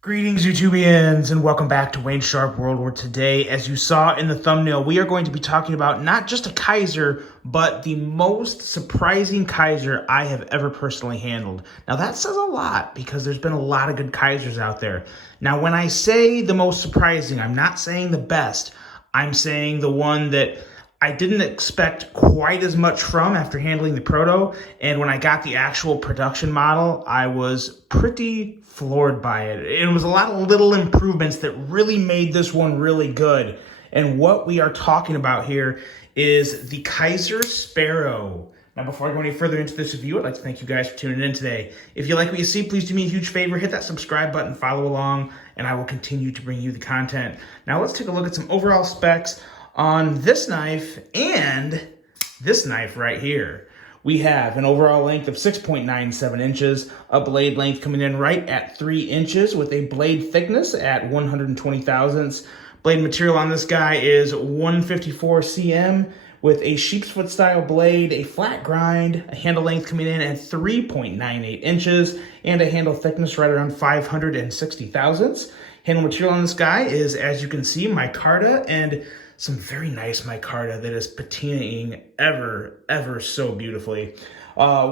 Greetings, YouTubians, and welcome back to Wayne Sharp World, where today, as you saw in the thumbnail, we are going to be talking about not just a Kizer, but the most surprising Kizer I have ever personally handled. Now, that says a lot because there's been a lot of good Kizers out there. Now, when I say the most surprising, I'm not saying the best. I'm saying the one that I didn't expect quite as much from after handling the proto, and when I got the actual production model, I was pretty floored by it. It was a lot of little improvements that really made this one really good. And what we are talking about here is the Kizer Sparrow. Now, before I go any further into this review, I'd like to thank you guys for tuning in today. If you like what you see, please do me a huge favor, hit that subscribe button, follow along, and I will continue to bring you the content. Now, let's take a look at some overall specs on this knife and this knife right here. We have an overall length of 6.97 inches, a blade length coming in right at 3 inches with a blade thickness at 120 thousandths. Blade material on this guy is 154 cm with a sheep's foot style blade, a flat grind, a handle length coming in at 3.98 inches, and a handle thickness right around 560 thousandths. Handle material on this guy is, as you can see, micarta, and some very nice micarta that is patinaing ever so beautifully.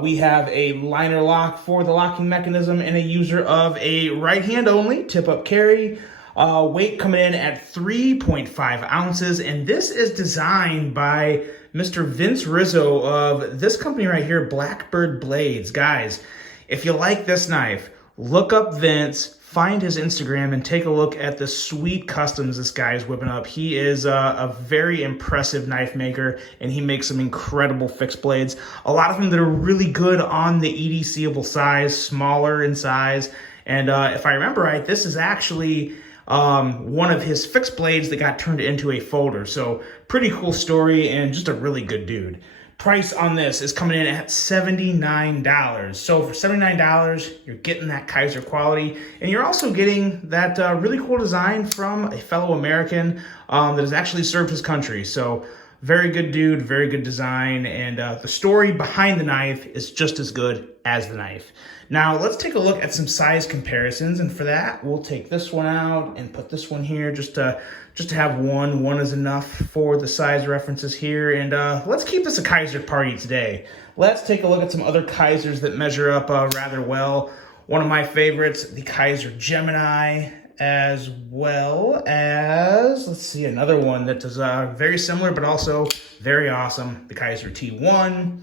We have a liner lock for the locking mechanism and a user of a right hand only tip-up carry. Weight coming in at 3.5 ounces, and this is designed by Mr. Vince Rizzo of this company right here, Blackbird Blades. Guys, if you like this knife, look up Vince, find his Instagram, and take a look at the sweet customs this guy is whipping up. He is a very impressive knife maker, and he makes some incredible fixed blades. A lot of them that are really good on the EDCable size, smaller in size. And if I remember right, this is actually one of his fixed blades that got turned into a folder. So pretty cool story and just a really good dude. Price on this is coming in at $79. So for $79, you're getting that Kizer quality, and you're also getting that really cool design from a fellow American that has actually served his country. So very good dude, very good design, and the story behind the knife is just as good as the knife. Now let's take a look at some size comparisons, and for that we'll take this one out and put this one here just to have one. One is enough for the size references here, and let's keep this a Kizer party today. Let's take a look at some other Kizers that measure up rather well. One of my favorites, the Kizer Gemini, as well as, let's see, another one that is very similar but also very awesome, the Kizer T1.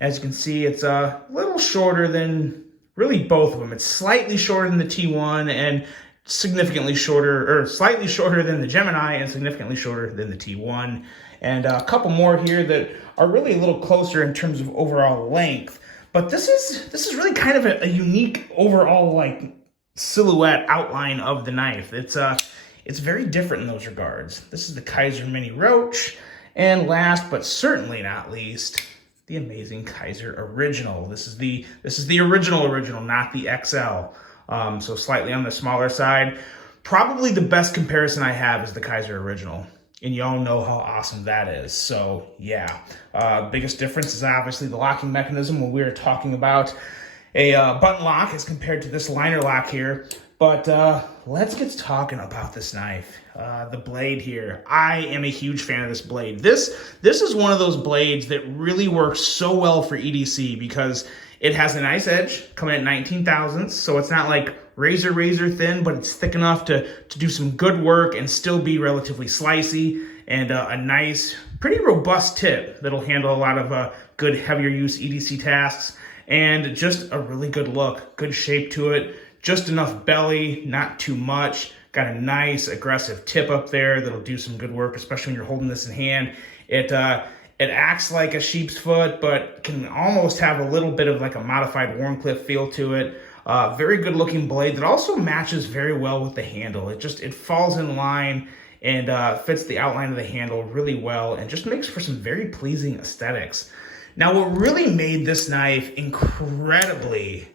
As you can see, it's a little shorter than really both of them. It's slightly shorter than the T1 and significantly shorter, or slightly shorter than the Gemini and significantly shorter than the T1. And a couple more here that are really a little closer in terms of overall length. But this is really kind of a unique overall like silhouette outline of the knife. It's very different in those regards. This is the Kizer Mini Roach, and last but certainly not least, the amazing Kizer Original. This is the original, not the XL. So slightly on the smaller side. Probably the best comparison I have is the Kizer Original, and y'all know how awesome that is. So yeah, biggest difference is obviously the locking mechanism when we are talking about a button lock as compared to this liner lock here. But let's get talking about this knife. The blade here. I am a huge fan of this blade. This is one of those blades that really works so well for EDC because it has a nice edge coming at 19 thousandths. So it's not like razor thin, but it's thick enough to do some good work and still be relatively slicey, and a nice, pretty robust tip that'll handle a lot of good heavier use EDC tasks, and just a really good look, good shape to it. Just enough belly, not too much. Got a nice aggressive tip up there that'll do some good work, especially when you're holding this in hand. It acts like a sheep's foot, but can almost have a little bit of like a modified Warncliffe feel to it. Very good looking blade that also matches very well with the handle. It falls in line and fits the outline of the handle really well, and just makes for some very pleasing aesthetics. Now, what really made this knife incredibly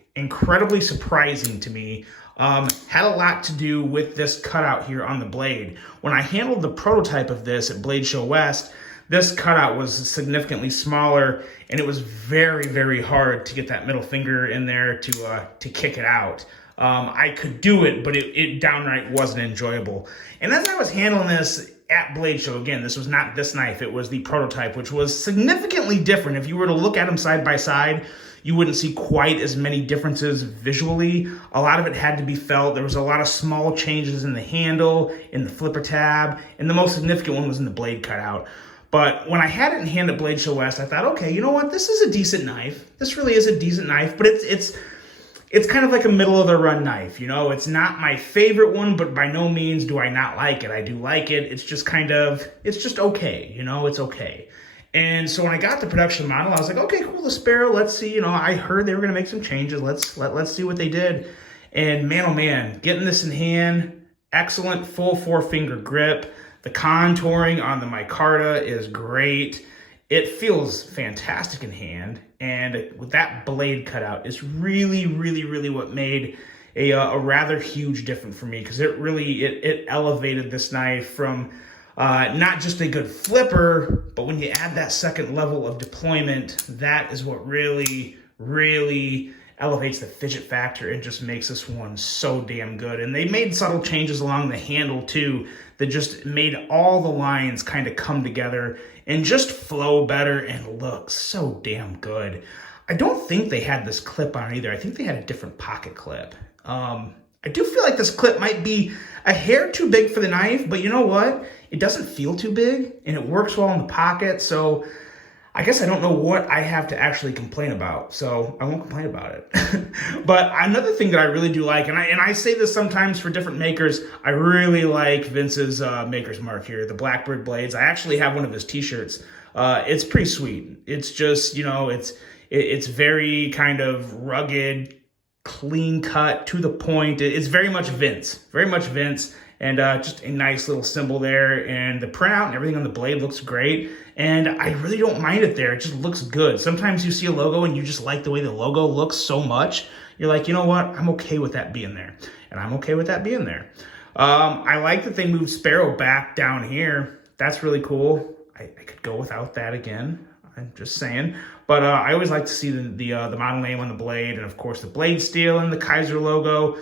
surprising to me had a lot to do with this cutout here on the blade. When I handled the prototype of this at Blade Show West, this cutout was significantly smaller, and it was very hard to get that middle finger in there to kick it out. I could do it, but it downright wasn't enjoyable. And as I was handling this at Blade Show, again, this was not this knife, it was the prototype, which was significantly different. If you were to look at them side by side, you wouldn't see quite as many differences visually. A lot of it had to be felt. There was a lot of small changes in the handle, in the flipper tab, and the most significant one was in the blade cutout. But when I had it in hand at Blade Show West, I thought, okay, you know what? This is a decent knife. This really is a decent knife, but it's kind of like a middle of the run knife, you know? It's not my favorite one, but by no means do I not like it. I do like it. It's just it's just okay, you know? It's okay. And so when I got the production model, I was like, okay, cool, the Sparrow, let's see, you know, I heard they were gonna make some changes. Let's see what they did. And man, oh man, getting this in hand, excellent full 4-finger grip. The contouring on the micarta is great. It feels fantastic in hand. And with that blade cutout is really, really, really what made a rather huge difference for me, because it elevated this knife from not just a good flipper, but when you add that second level of deployment, that is what really, really elevates the fidget factor and just makes this one so damn good. And they made subtle changes along the handle too that just made all the lines kind of come together and just flow better and look so damn good. I don't think they had this clip on either. I think they had a different pocket clip. I do feel like this clip might be a hair too big for the knife, but you know what? It doesn't feel too big and it works well in the pocket. So I guess I don't know what I have to actually complain about, so I won't complain about it. But another thing that I really do like, and I say this sometimes for different makers, I really like Vince's Maker's Mark here, the Blackbird blades. I actually have one of his t-shirts. It's pretty sweet. It's just, you know, it's very kind of rugged, clean cut, to the point. It's very much Vince, and just a nice little symbol there, and the printout and everything on the blade looks great, and I really don't mind it there. It just looks good. Sometimes you see a logo and you just like the way the logo looks so much, you're like, you know what, I'm okay with that being there, and I'm okay with that being there. I like that they moved Sparrow back down here. That's really cool. I could go without that again, I'm just saying. But I always like to see the model name on the blade, and of course the blade steel and the Kizer logo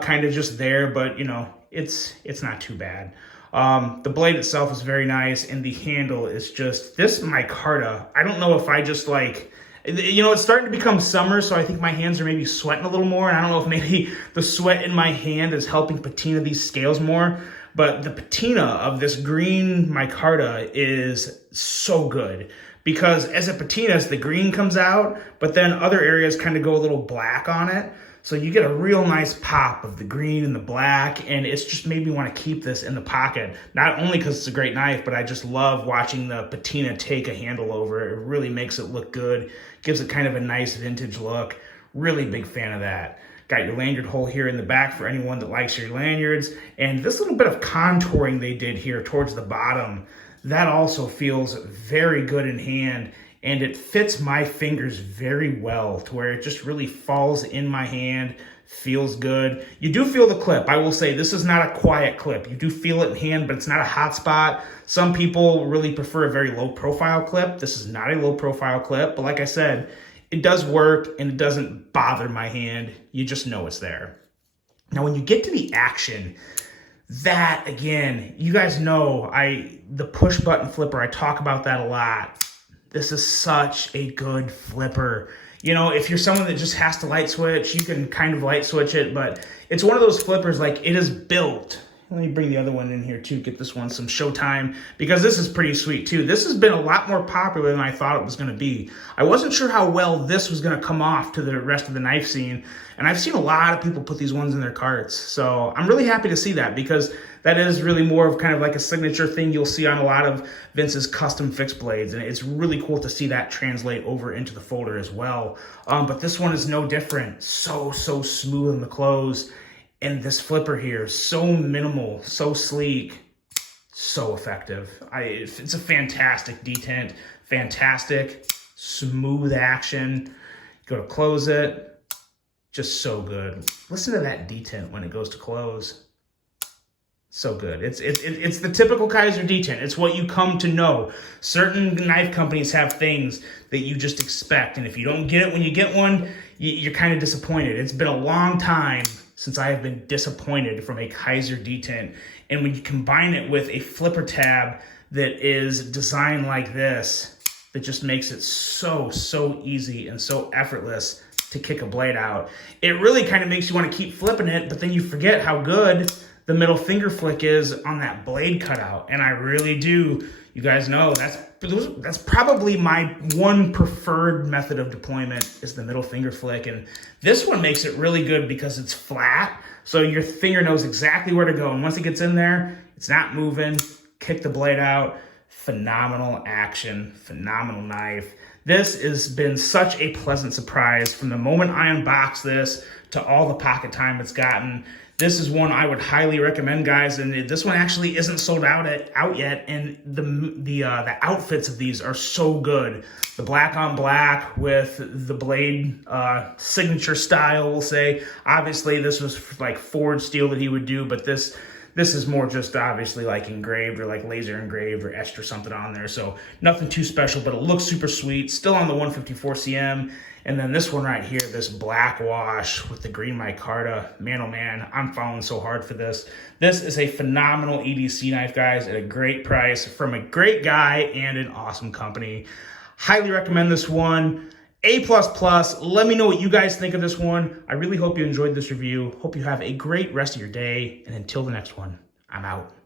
kind of just there, but you know, it's not too bad. The blade itself is very nice, and the handle is just, this micarta, I don't know if I just like, you know, it's starting to become summer, so I think my hands are maybe sweating a little more, and I don't know if maybe the sweat in my hand is helping patina these scales more, but the patina of this green micarta is so good. Because as it patinas, the green comes out, but then other areas kind of go a little black on it. So you get a real nice pop of the green and the black, and it's just made me want to keep this in the pocket. Not only because it's a great knife, but I just love watching the patina take a handle over. It really makes it look good, gives it kind of a nice vintage look. Really big fan of that. Got your lanyard hole here in the back for anyone that likes your lanyards. And this little bit of contouring they did here towards the bottom, that also feels very good in hand, and it fits my fingers very well to where it just really falls in my hand, feels good. You do feel the clip. I will say this is not a quiet clip. You do feel it in hand, but it's not a hot spot. Some people really prefer a very low profile clip. This is not a low profile clip, but like I said, it does work and it doesn't bother my hand. You just know it's there. Now, when you get to the action, that, again, you guys know the push button flipper, I talk about that a lot. This is such a good flipper. You know, if you're someone that just has to light switch, you can kind of light switch it, but it's one of those flippers, like, it is built. Let me bring the other one in here too, get this one some showtime, because this is pretty sweet too. This has been a lot more popular than I thought it was gonna be. I wasn't sure how well this was gonna come off to the rest of the knife scene, and I've seen a lot of people put these ones in their carts. So I'm really happy to see that, because that is really more of kind of like a signature thing you'll see on a lot of Vince's custom fixed blades, and it's really cool to see that translate over into the folder as well. But this one is no different. So smooth in the close. And this flipper here, so minimal, so sleek, so effective. It's a fantastic detent, fantastic, smooth action. Go to close it, just so good. Listen to that detent when it goes to close. So good. It's the typical Kizer detent. It's what you come to know. Certain knife companies have things that you just expect, and if you don't get it when you get one, you're kind of disappointed. It's been a long time since I have been disappointed from a Kizer detent. And when you combine it with a flipper tab that is designed like this, that just makes it so easy and so effortless to kick a blade out. It really kind of makes you want to keep flipping it, but then you forget how good the middle finger flick is on that blade cutout. And I really do, you guys know, that's probably my one preferred method of deployment is the middle finger flick. And this one makes it really good because it's flat, so your finger knows exactly where to go. And once it gets in there, it's not moving. Kick the blade out. Phenomenal action, phenomenal knife. This has been such a pleasant surprise from the moment I unboxed this to all the pocket time it's gotten. This is one I would highly recommend, guys, and this one actually isn't sold out yet, and the outfits of these are so good. The black on black with the blade signature style, we'll say. Obviously, this was like forged steel that he would do, but this is more just obviously like engraved or like laser engraved or etched or something on there. So nothing too special, but it looks super sweet. Still on the 154 CM. And then this one right here, this black wash with the green micarta. Man, oh man, I'm falling so hard for this. This is a phenomenal EDC knife, guys, at a great price from a great guy and an awesome company. Highly recommend this one. A++. Let me know what you guys think of this one. I really hope you enjoyed this review. Hope you have a great rest of your day. And until the next one, I'm out.